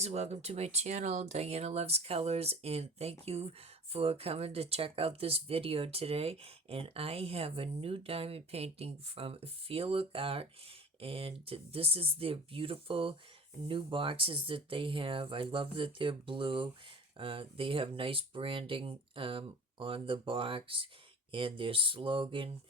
guys, welcome to my channel. Diana Loves Colors, and thank you for coming to check out this video today. And I have a new diamond painting from Feelook Art, and this is their beautiful new boxes that they have. I love that they're blue. They have nice branding on the box, and their slogan,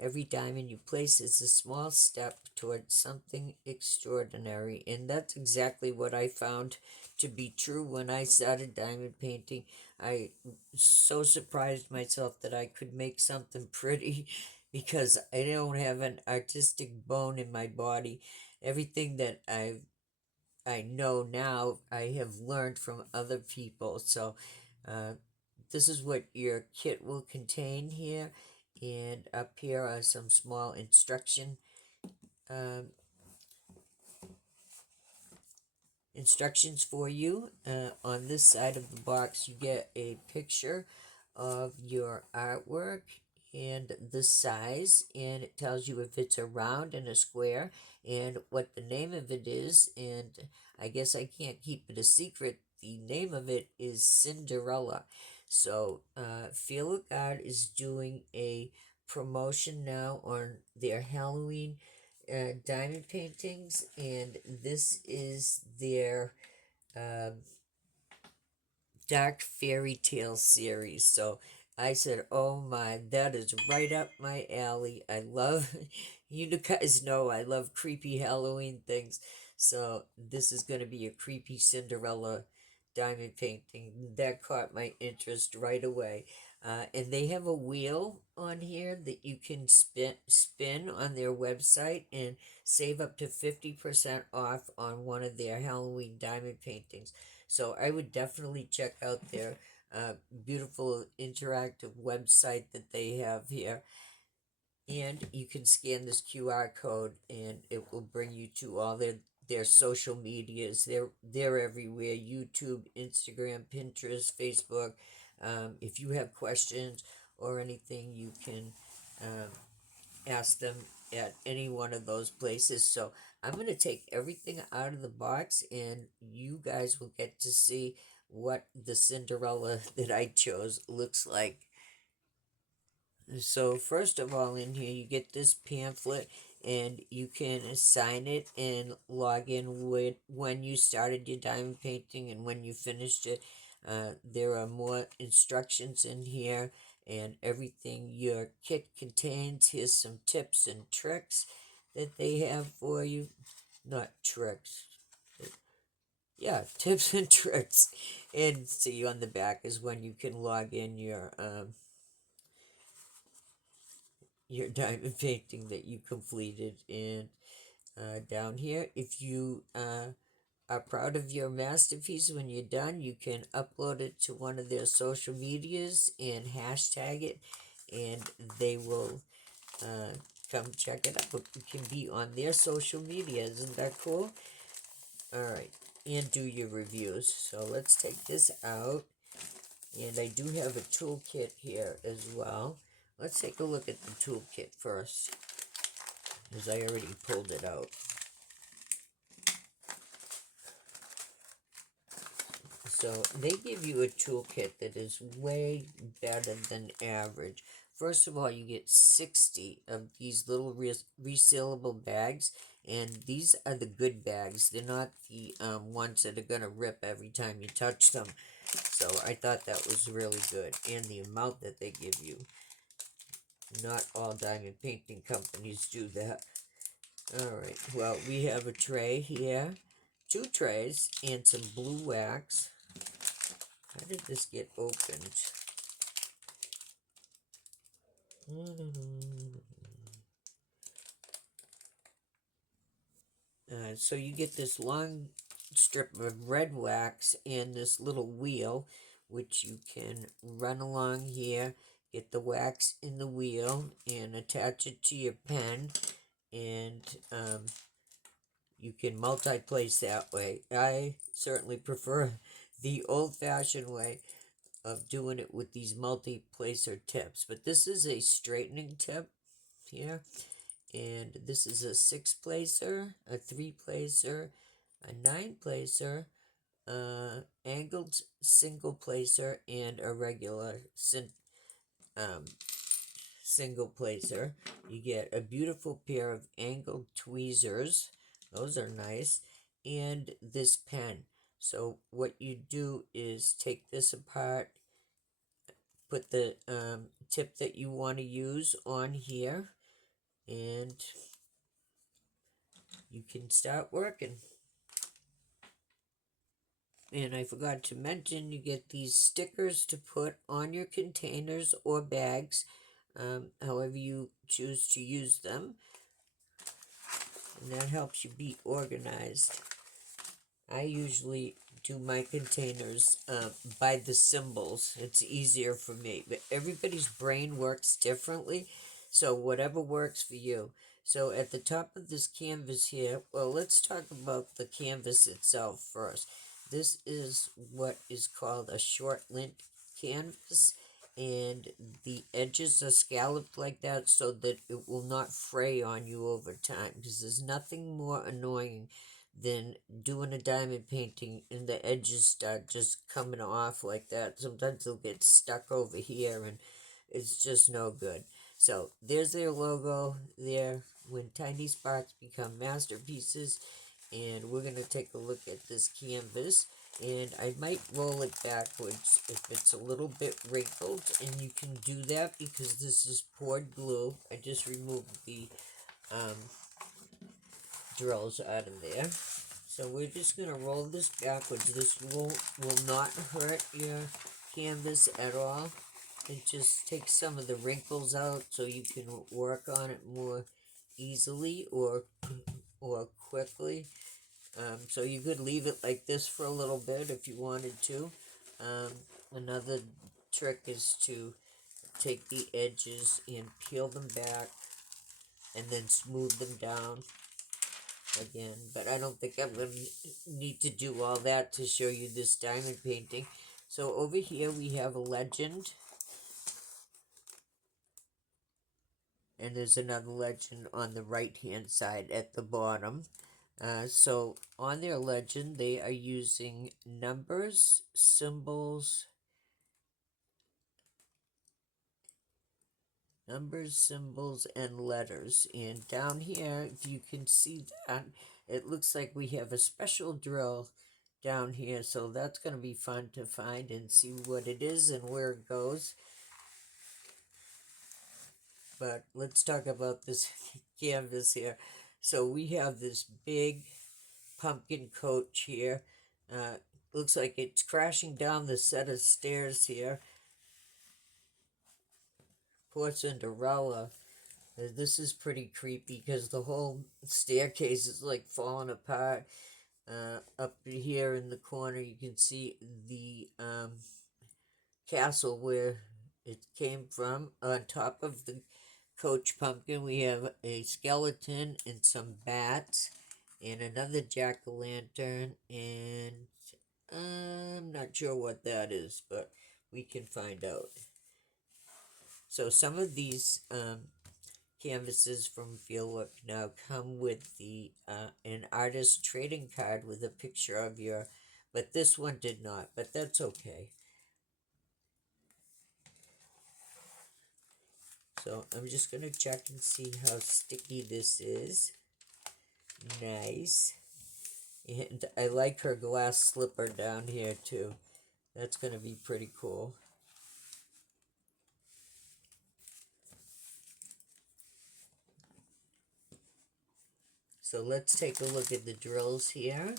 "Every diamond you place is a small step towards something extraordinary." And that's exactly what I found to be true when I started diamond painting. I so surprised myself that I could make something pretty because I don't have an artistic bone in my body. Everything that I know now, I have learned from other people. So uh, this is what your kit will contain here. And up here are some small um, instructions for you. On this side of the box, you get a picture of your artwork and the size, and it tells you if it's a round and a square and what the name of it is. And I guess I can't keep it a secret. The name of it is Cinderella. So Feel Like Art is doing a promotion now on their Halloween diamond paintings, and this is their um, dark fairy tale series. So I said, "Oh my, that is right up my alley." I love, you guys know I love creepy Halloween things. So this is going to be a creepy Cinderella diamond painting. That caught my interest right away. And they have a wheel on here that you can spin on their website and save up to 50% off on one of their Halloween diamond paintings. So I would definitely check out their beautiful interactive website that they have here. And you can scan this QR code and it will bring you to all their social medias. They're everywhere: YouTube, Instagram, Pinterest, Facebook. If you have questions or anything, you can um, ask them at any one of those places. So I'm going to take everything out of the box and you guys will get to see what the Cinderella that I chose looks like. So first of all, in here you get this pamphlet and you can sign it and log in with when you started your diamond painting and when you finished it. There are more instructions in here and everything your kit contains. Here's some tips and tricks that they have for you. Not tricks. Yeah, tips and tricks. And see on the back is when you can log in your diamond painting that you completed. And down here, if you are proud of your masterpiece when you're done, you can upload it to one of their social medias and hashtag it, and they will come check it out. It can be on their social media. Isn't that cool? All right, and do your reviews. So let's take this out. And I do have a toolkit here as well. Let's take a look at the toolkit first, because I already pulled it out. So they give you a toolkit that is way better than average. First of all, you get 60 of these little resealable bags, and these are the good bags. They're not the ones that are going to rip every time you touch them. So I thought that was really good. And the amount that they give you. Not all diamond painting companies do that. Alright, well, we have a tray here, 2 trays, and some blue wax. How did this get opened? So you get this long strip of red wax and this little wheel, which you can run along here, get the wax in the wheel, and attach it to your pen, and you can multi-place that way. I certainly prefer the old-fashioned way of doing it with these multi-placer tips. But this is a straightening tip here. And this is a 6-placer, a 3-placer, a 9-placer, angled single placer, and a regular um, single placer. You get a beautiful pair of angled tweezers. Those are nice. And this pen. So what you do is take this apart, put the tip that you want to use on here, and you can start working. And I forgot to mention, you get these stickers to put on your containers or bags, however you choose to use them. And that helps you be organized. I usually do my containers by the symbols. It's easier for me. But everybody's brain works differently, so whatever works for you. So at the top of this canvas here, well, let's talk about the canvas itself first. This is what is called a short lint canvas, and the edges are scalloped like that so that it will not fray on you over time, because there's nothing more annoying than doing a diamond painting and the edges start just coming off like that. Sometimes they'll get stuck over here and it's just no good. So there's their logo there, when tiny sparks become masterpieces. And we're going to take a look at this canvas, and I might roll it backwards if it's a little bit wrinkled, and you can do that because this is poured glue. I just removed the drills out of there. So we're just going to roll this backwards. This will not hurt your canvas at all. It just takes some of the wrinkles out so you can work on it more easily or quickly. So you could leave it like this for a little bit if you wanted to. Another trick is to take the edges and peel them back and then smooth them down again. But I don't think I'm going to need to do all that to show you this diamond painting. So over here we have a legend. And there's another legend on the right hand side at the bottom. So on their legend, they are using numbers, symbols, and letters. And down here, if you can see that, it looks like we have a special drill down here. So that's going to be fun to find and see what it is and where it goes. But let's talk about this canvas here. So we have this big pumpkin coach here. Looks like it's crashing down the set of stairs here. Poor Cinderella. This is pretty creepy because the whole staircase is like falling apart. Up here in the corner you can see the castle where it came from. On top of the coach pumpkin we have a skeleton and some bats and another jack-o'-lantern, and I'm not sure what that is, but we can find out. So some of these canvases from Feelook now come with the an artist trading card with a picture of your, but this one did not, but that's okay. So I'm just going to check and see how sticky this is. Nice. And I like her glass slipper down here too. That's going to be pretty cool. So let's take a look at the drills here.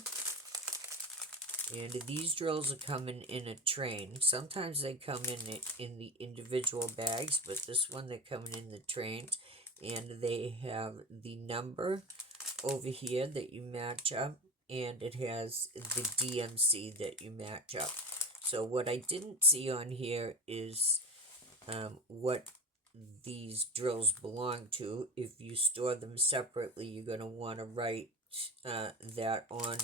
And these drills are coming in a train. Sometimes they come in the individual bags, but this one they're coming in the trains. And they have the number over here that you match up, and it has the DMC that you match up. So what I didn't see on here is what these drills belong to. If you store them separately, you're going to want to write that on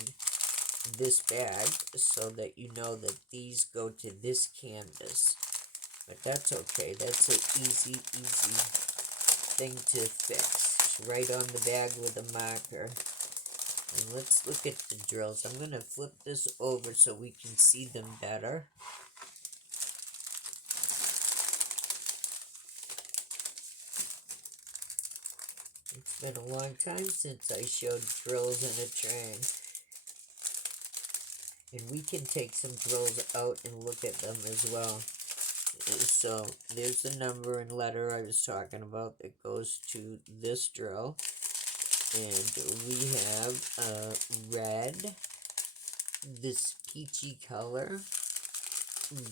this bag so that you know that these go to this canvas. But that's okay. That's an easy thing to fix. Just write on the bag with a marker. And let's look at the drills. I'm going to flip this over so we can see them better. It's been a long time since I showed drills in a train. And we can take some drills out and look at them as well. So there's the number and letter I was talking about that goes to this drill. And we have red, this peachy color,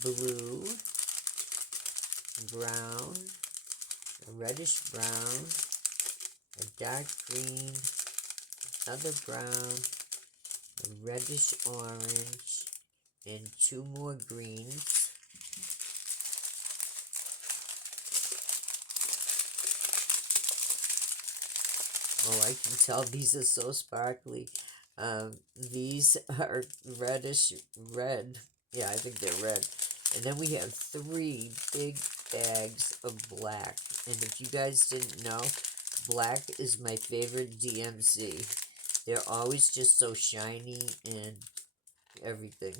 blue, brown, a reddish brown, a dark green, another brown, a reddish orange, and two more greens. Oh, I can tell these are so sparkly. These are reddish red. Yeah, I think they're red. And then we have 3 big bags of black. And if you guys didn't know, black is my favorite DMC. They're always just so shiny and everything.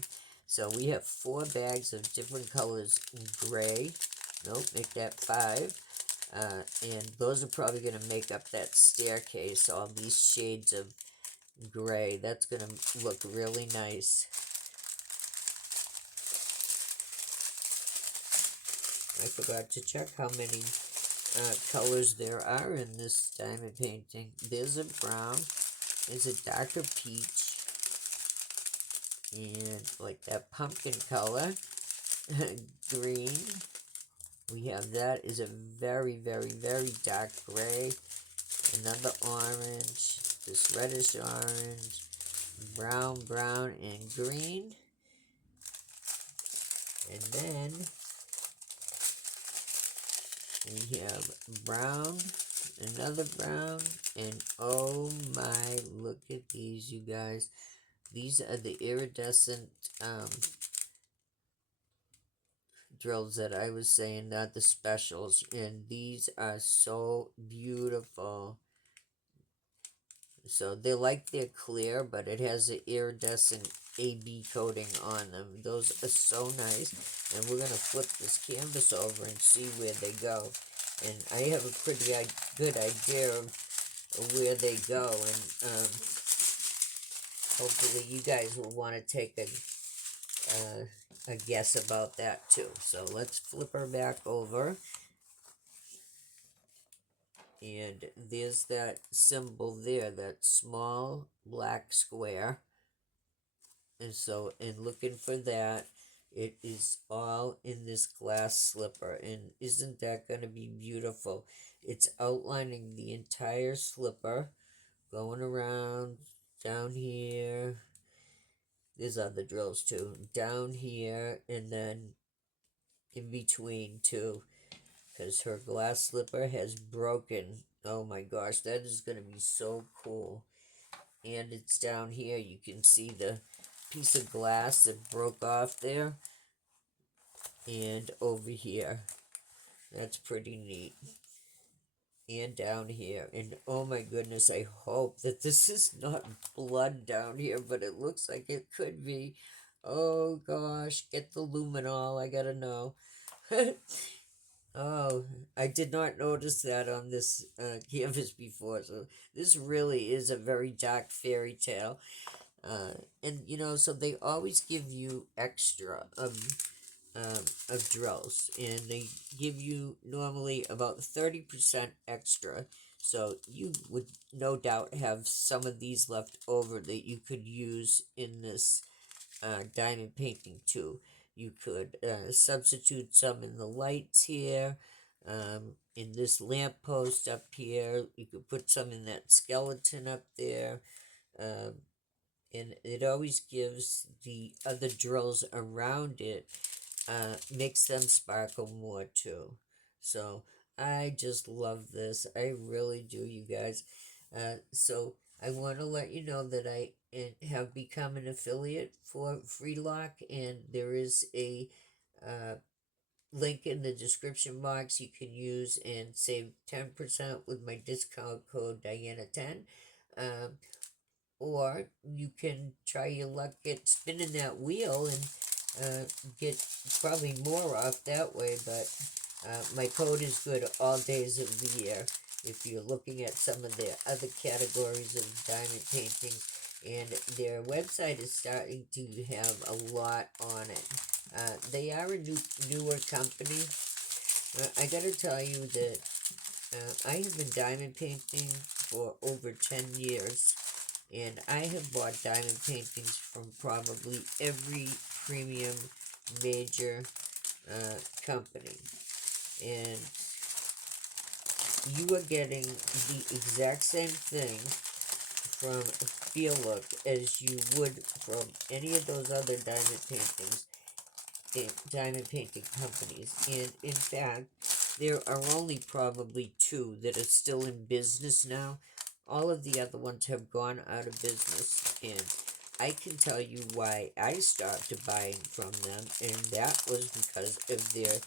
So we have 4 bags of different colors. Gray. Nope, make that 5. And those are probably going to make up that staircase, all these shades of gray. That's going to look really nice. I forgot to check how many colors there are in this diamond painting. There's a brown, there's a darker peach, and like that pumpkin color, green. We have that is a very, very, very dark gray. Another orange, this reddish orange, brown, brown, and green. And then we have brown, another brown, and oh my, look at these, you guys. These are the iridescent drills that I was saying, not the specials, and these are so beautiful. So they're clear, but it has an iridescent AB coating on them. Those are so nice. And we're going to flip this canvas over and see where they go. And I have a pretty good idea of where they go. And hopefully you guys will want to take a guess about that too. So let's flip her back over. And there's that symbol there, that small black square. And so, in looking for that, it is all in this glass slipper. And isn't that going to be beautiful? It's outlining the entire slipper, going around, down here. There's other drills too. Down here, and then in between too. Because her glass slipper has broken. Oh my gosh, that is going to be so cool. And it's down here. You can see the piece of glass that broke off there. And over here. That's pretty neat. And down here. And oh my goodness, I hope that this is not blood down here, but it looks like it could be. Oh gosh, get the luminol, I gotta know. Oh, I did not notice that on this canvas before. So this really is a very dark fairy tale. And you know, so they always give you extra of drills, and they give you normally about 30% extra. So you would no doubt have some of these left over that you could use in this diamond painting too. You could substitute some in the lights here, in this lamppost up here. You could put some in that skeleton up there. And it always gives the other drills around it, makes them sparkle more too. So I just love this. I really do, you guys. So I want to let you know that I have become an affiliate for Feelook, and there is a link in the description box you can use and save 10% with my discount code Diana10. Um, or you can try your luck at spinning that wheel and get probably more off that way. But my code is good all days of the year if you're looking at some of the other categories of diamond painting. And their website is starting to have a lot on it. They are a newer company. I gotta tell you that I have been diamond painting for over 10 years, and I have bought diamond paintings from probably every premium major company. And you are getting the exact same thing from Feelook as you would from any of those other diamond painting companies. And in fact, there are only probably two that are still in business now. All of the other ones have gone out of business, and I can tell you why I stopped buying from them, and that was because of their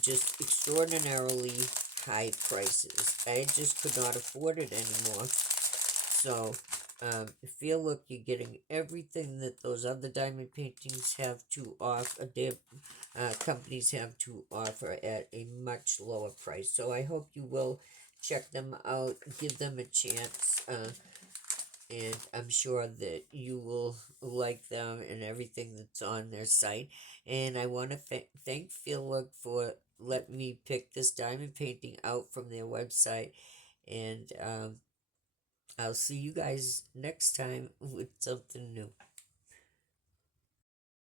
just extraordinarily high prices. I just could not afford it anymore. So, feel look, you're getting everything that those other diamond paintings have to offer. Their companies have to offer at a much lower price. So I hope you will check them out, give them a chance. And I'm sure that you will like them and everything that's on their site. And I want to thank Feelook for letting me pick this diamond painting out from their website. And I'll see you guys next time with something new.